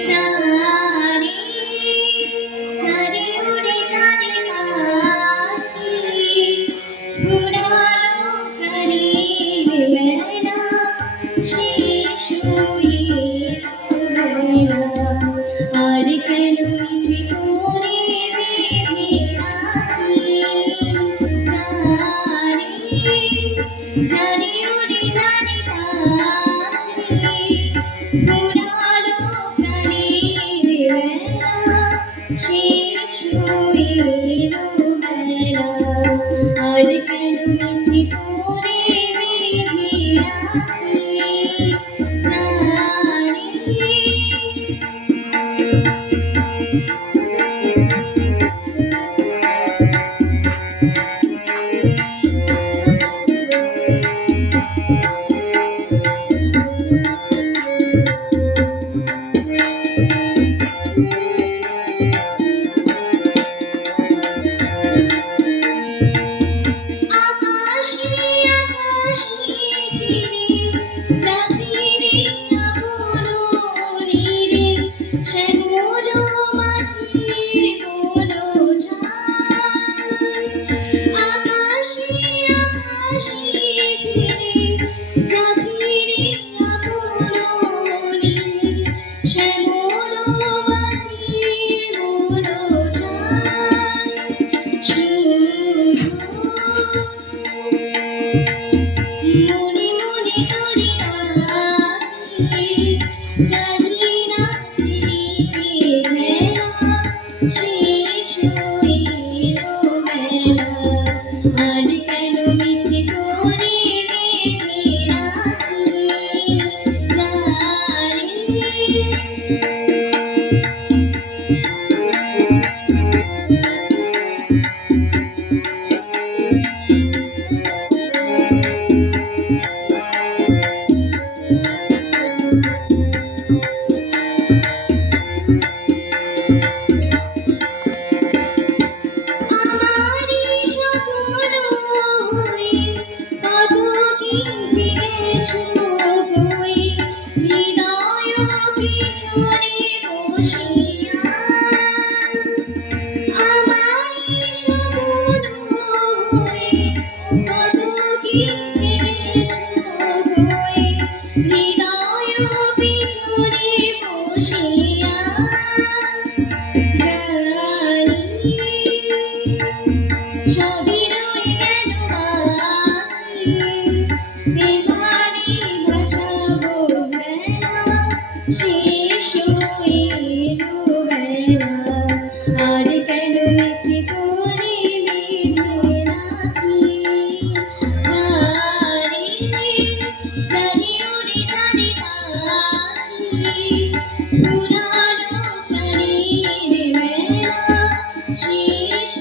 জানি জানি উড়ে জানি পাখি ফুরালো প্রাণীর বেলা শেষ হয়ে বেলা আর কেন মিছে করে বেঁধে রাখি জানি উড়ে জানি পাখি ফুরালো প্রাণীর বেলা শেষ হয়ে এলো বেলা আর কেন মিছে করে বেঁধে রাখি জানি মনে মনে করি রাখি জানি না ফিরিতে বেলা শেষ হইল বেলা আর কেন মিছে করে বেঁধে রাখি জানি সবই রয়ে গেল বেমানি ভাসাবো বেলা শেষ হইল বেলা আর কেন মিছে করে বেঁধে রাখি জানি উড়ে জানি পাখি পুরানো প্রাণীর বেলা শেষ